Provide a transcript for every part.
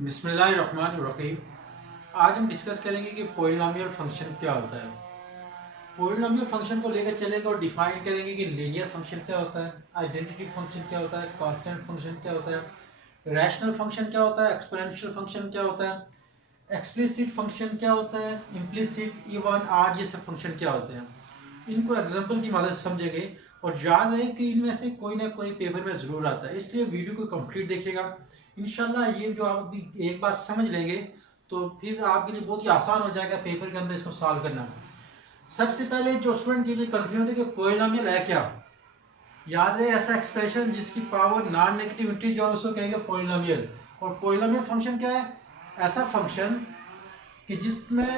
बिस्मिल्लाहिर्रहमानिर्रहीम। आज हम डिस्कस करेंगे कि पॉलिनोमियल फंक्शन क्या होता है। पॉलिनोमियल फंक्शन को लेकर चलेंगे और डिफाइन करेंगे कि लीनियर फंक्शन क्या होता है, आइडेंटिटी फंक्शन क्या होता है, कांस्टेंट फंक्शन क्या होता है, रैशनल फंक्शन क्या होता है, एक्सपोनेंशियल फंक्शन क्या होता है, एक्सप्लिसिट फंक्शन क्या होता है, इम्प्लिसिट, इवन, ऑड, ये सब फंक्शन क्या होते हैं। इनको एग्जाम्पल की मदद से समझेंगे और याद रहे कि इनमें से कोई ना कोई पेपर में ज़रूर आता है, इसलिए वीडियो को कंप्लीट देखिएगा। इंशाल्लाह ये जो आप अभी एक बार समझ लेंगे तो फिर आपके लिए बहुत ही आसान हो जाएगा पेपर के अंदर इसको सॉल्व करना। सबसे पहले जो स्टूडेंट के लिए कंफ्यूजन है कि पोलिनोमियल है क्या, याद रहे ऐसा एक्सप्रेशन जिसकी पावर नॉन नेगेटिव इंटीजर और उसको कहेंगे पोलिनोमियल। और पोलिनोमियल फंक्शन क्या है? ऐसा फंक्शन कि जिसमें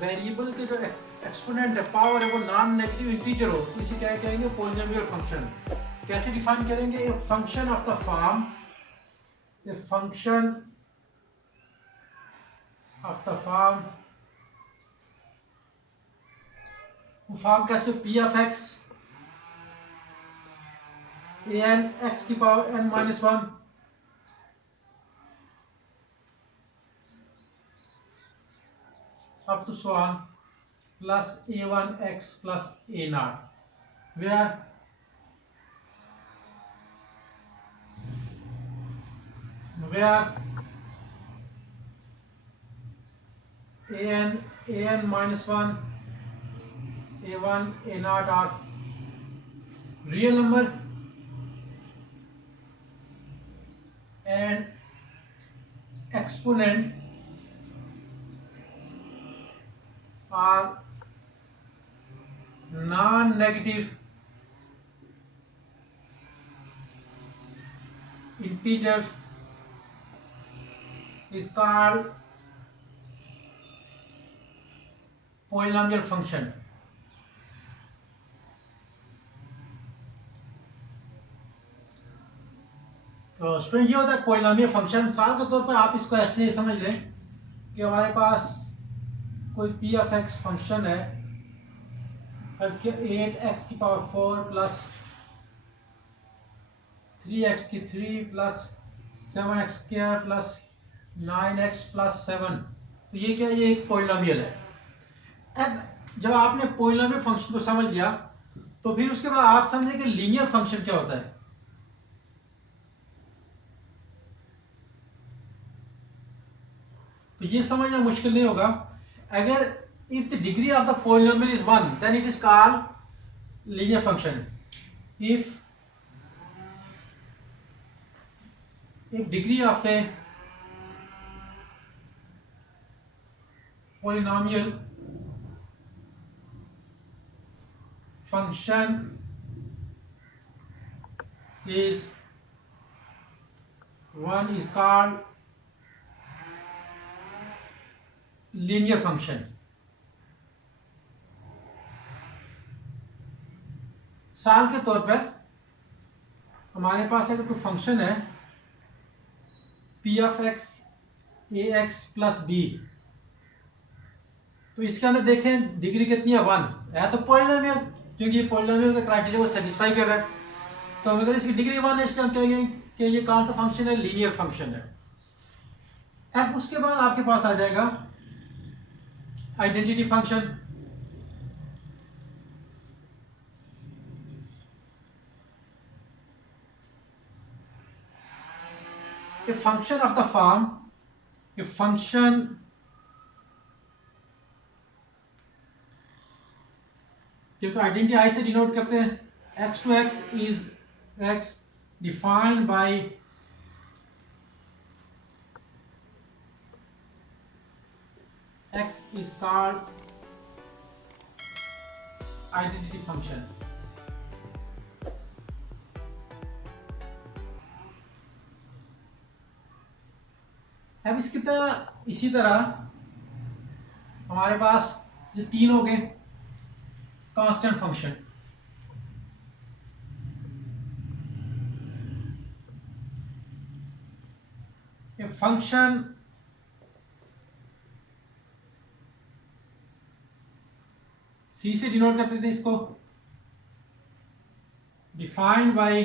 वेरिएबल के जो एक्सपोनेंट है, पावर है, वो नॉन नेगेटिव इंटीजर हो, तो इसे क्या कहेंगे? Polynomial function. कैसे डिफाइन करेंगे? A function of the form, a function of the form, वो फॉर्म कैसे? P of x a n x की power n minus one up to so on plus a1x plus a naught where an minus 1 a1 a naught are real number and exponent are non-negative integers is called polynomial function। तो student ये होता है polynomial function. मिसाल के तौर पर आप इसको ऐसे समझ लें कि हमारे पास कोई पी ऑफ एक्स फंक्शन है, एट एक्स की पावर 4 प्लस 3x की 3 plus 7x square plus 9x plus 7। तो ये क्या? ये एक पोलिनोमियल है। अब जब आपने पोलिनोमियल फंक्शन को समझ लिया तो फिर उसके बाद आप समझे कि लीनियर फंक्शन क्या होता है। तो ये समझना मुश्किल नहीं होगा। अगर if the degree of the polynomial is 1 then it is called linear function. If degree of a polynomial function is 1 is called linear function। साल के तौर पर हमारे पास अगर कोई फंक्शन है p of x a x plus b, तो इसके अंदर देखें डिग्री कितनी है? 1 है तो पोलिनोमियल, क्योंकि पोलिनोमियल का क्राइटेरिया को सेटिस्फाई कर रहा है। तो अगर इसकी डिग्री 1 है इसलिए हम कहेंगे कि ये कौन सा फंक्शन है? लीनियर फंक्शन है। अब उसके बाद आपके पास आ जाएगा identity function. A function of the form, a function क्योंकि आइडेंटिटी आई से डिनोट करते हैं। x to x is x defined by x is called identity function। अब इसकी तरह इसी तरह हमारे पास ये तीन हो गए कांस्टेंट फंक्शन। ये फंक्शन सी से डिनोट करते थे इसको, defined by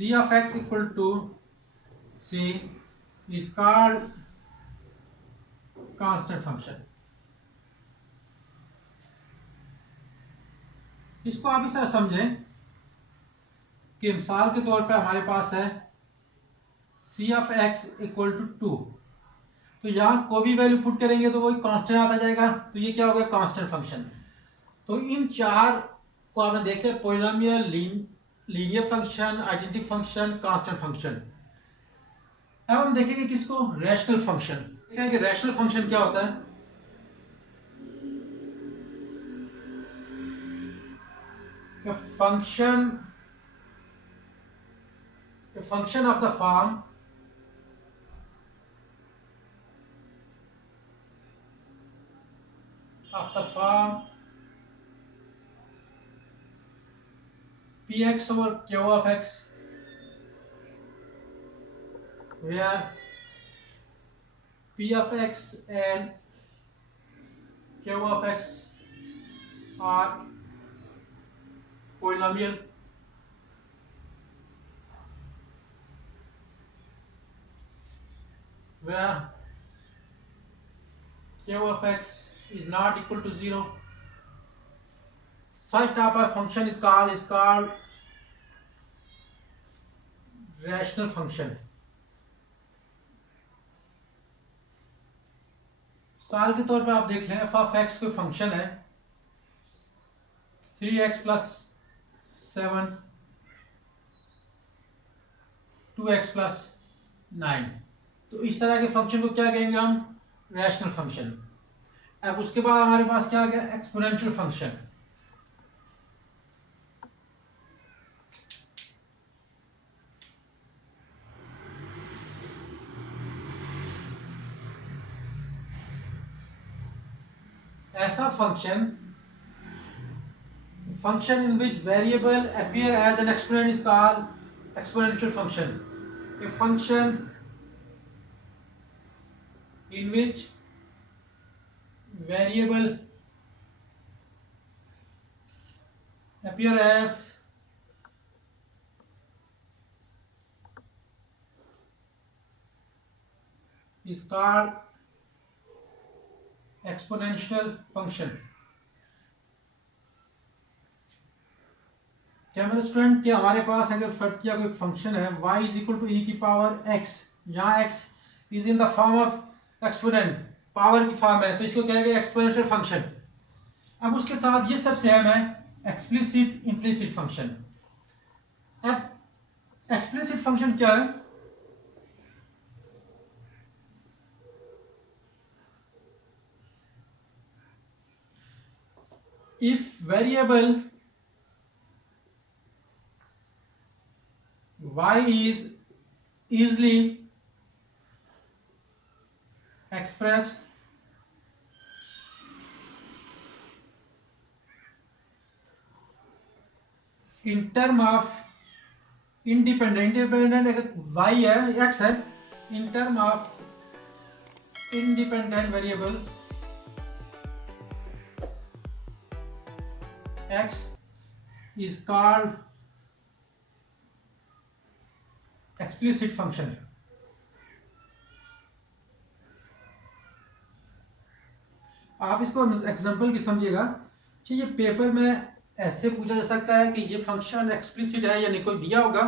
C of x equal to C is called constant function. इसको आप इस तरह समझें कि मिसाल के तौर पे हमारे पास है C of x equal to 2, तो यहाँ कोई भी वैल्यू पुट करेंगे तो वही कांस्टेंट आता जाएगा, तो ये क्या हो गया कांस्टेंट फंक्शन। तो इन चार को आपने देखा polynomial, linear function, identity function, constant function. अब हम देखेंगे किसको, रैशनल फंक्शन। देखेंगे रैशनल फंक्शन क्या होता है। function of the form px over q of x, where p of x and q of x are polynomial, where q of x is not equal to 0. Such type of function is called rational function. साल के तौर पे आप देख लें f of x कोई function है 3x plus 7 2x plus 9, तो इस तरह के फंक्शन को क्या कहेंगे हम, रैशनल फंक्शन। अब उसके बाद हमारे पास क्या आ गया, एक्सपोनेंशियल फंक्शन। ऐसा function in which variable appear as an exponent is called exponential function. A function in which variable appear as is called exponential function. क्या मतलब स्टूडेंट कि हमारे पास अगर फर्ज किया कोई फंक्शन है y is equal to e की पावर x, जहाँ x is in the form of exponent, power की फॉर्म है, तो इसको कहेंगे एक्सपोनेंशियल फंक्शन। अब उसके साथ ये सब सेम है एक्सप्लिसिट इम्प्लिसिट फंक्शन। अब एक्सप्लिसिट फंक्शन क्या है, if variable y is easily expressed in term of independent अगर y है x है, in term of independent variable x is called explicit function। आप इसको एग्जांपल भी समझिएगा। ये पेपर में ऐसे पूछा जा सकता है कि ये फंक्शन एक्सप्लिसिट है या नहीं, कोई दिया होगा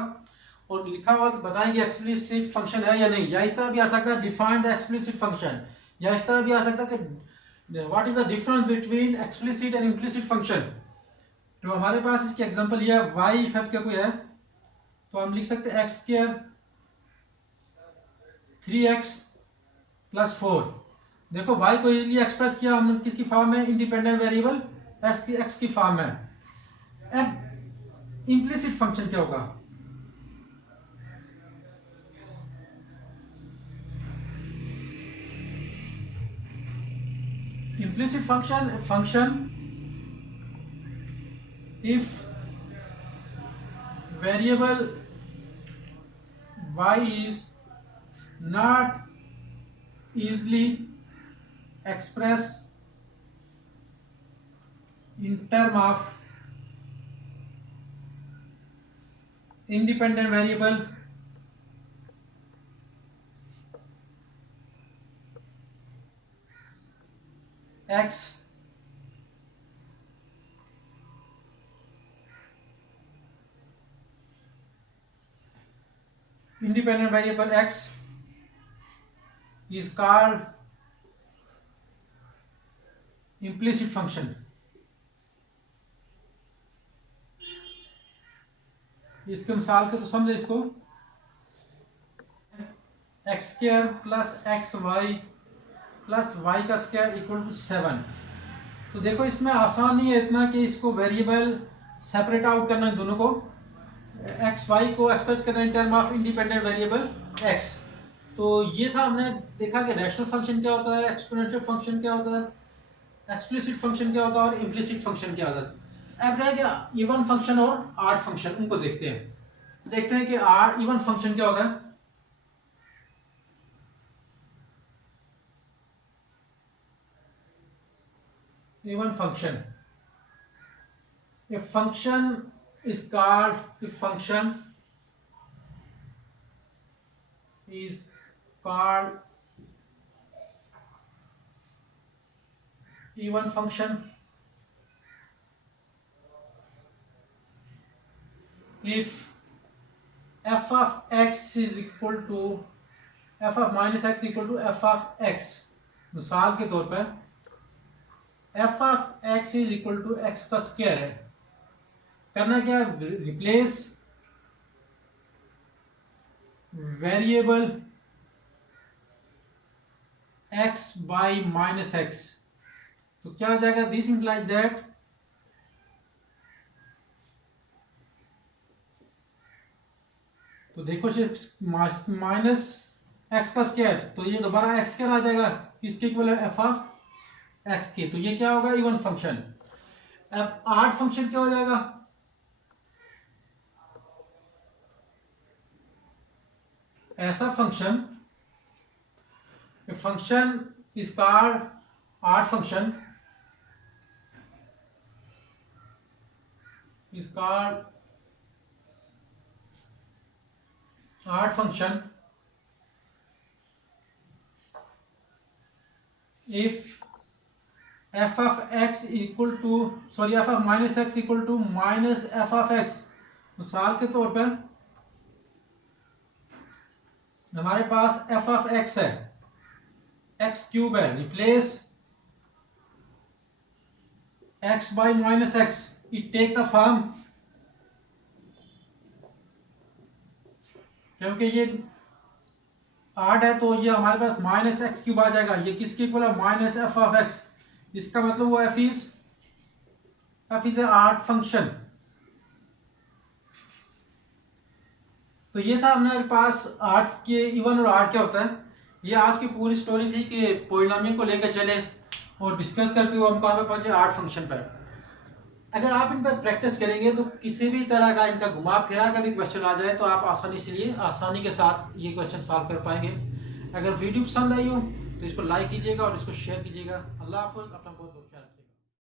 और लिखा हुआ बताएंगे एक्सप्लिसिट फंक्शन है या नहीं, या इस तरह भी आ सकता है डिफाइन द एक्सप्लिसिट फंक्शन, या इस तरह भी आ सकता है कि what is the difference between explicit and implicit function. तो हमारे पास इसकी एग्जांपल ये है, y फर्ज का कोई है तो हम लिख सकते हैं एक्स स्क्वायर 3x प्लस 4। देखो y को इजीली एक्सप्रेस किया हमने किसकी फॉर्म में, इंडिपेंडेंट वेरिएबल x की फॉर्म में। अब इम्प्लिसिट फंक्शन क्या होगा, implicit function if variable y is not easily expressed in term of independent variable x is called implicit function. इसके मिसाल के तो समझे इसको, x square plus x y plus y का स्क्वायर इक्वल टू 7। तो देखो इसमें आसान नहीं है इतना कि इसको वेरिएबल सेपरेट आउट करना है, दोनों को एक्स वाई को एक्सप्रेस करना in term of independent variable x. तो ये था, हमने देखा कि रैशनल फंक्शन क्या होता है, एक्सपोनेंशियल फंक्शन क्या होता है, एक्सप्लिसिट फंक्शन क्या होता है और इम्प्लिसिट फंक्शन क्या होता है। अब रह गया इवन फंक्शन और ऑड फंक्शन, उनको देखते हैं कि इवन फंक्शन क्या होता है। Even function, a function is called even function if f of x is equal to f of minus x equal to f of x। मिसाल के तौर पर f of x is equal to x का square है, करना क्या, replace variable x by minus x। तो क्या हो जाएगा, दिस इंप्लाइज दैट तो देखो माइनस एक्स का स्क्वायर, तो ये दोबारा एक्स स्क्वायर आ जाएगा, किसके इक्वल है, एफ ऑफ एक्स के। तो ये क्या होगा, इवन फंक्शन। अब ऑड फंक्शन क्या हो जाएगा, ऐसा function is called odd function is called odd function if f of x equal to f of minus x equal to minus f of x। मिसाल के तौर पर हमारे पास f of x है, x क्यूब है, replace x by minus x, it take the form, क्योंकि ये आठ है तो ये हमारे पास माइनस एक्स क्यूब आ जाएगा। ये किसके इक्वल है, माइनस एफ ऑफ एक्स। इसका मतलब वो F is a odd function. तो ये था हमारे पास ऑड के इवन और ऑड क्या होता है। ये आज की पूरी स्टोरी थी कि पॉलिनोमियल को लेकर चले और डिस्कस करते हुए हम कहाँ पे पहुंचे, ऑड फंक्शन पर। अगर आप इन पर प्रैक्टिस करेंगे तो किसी भी तरह का इनका घुमा फिरा का भी क्वेश्चन आ जाए तो आप आसानी के साथ ये क्वेश्चन सॉल्व कर पाएंगे। अगर वीडियो पसंद आई हो तो इसको लाइक कीजिएगा और इसको शेयर कीजिएगा। अल्लाह हाफ़िज़। अपना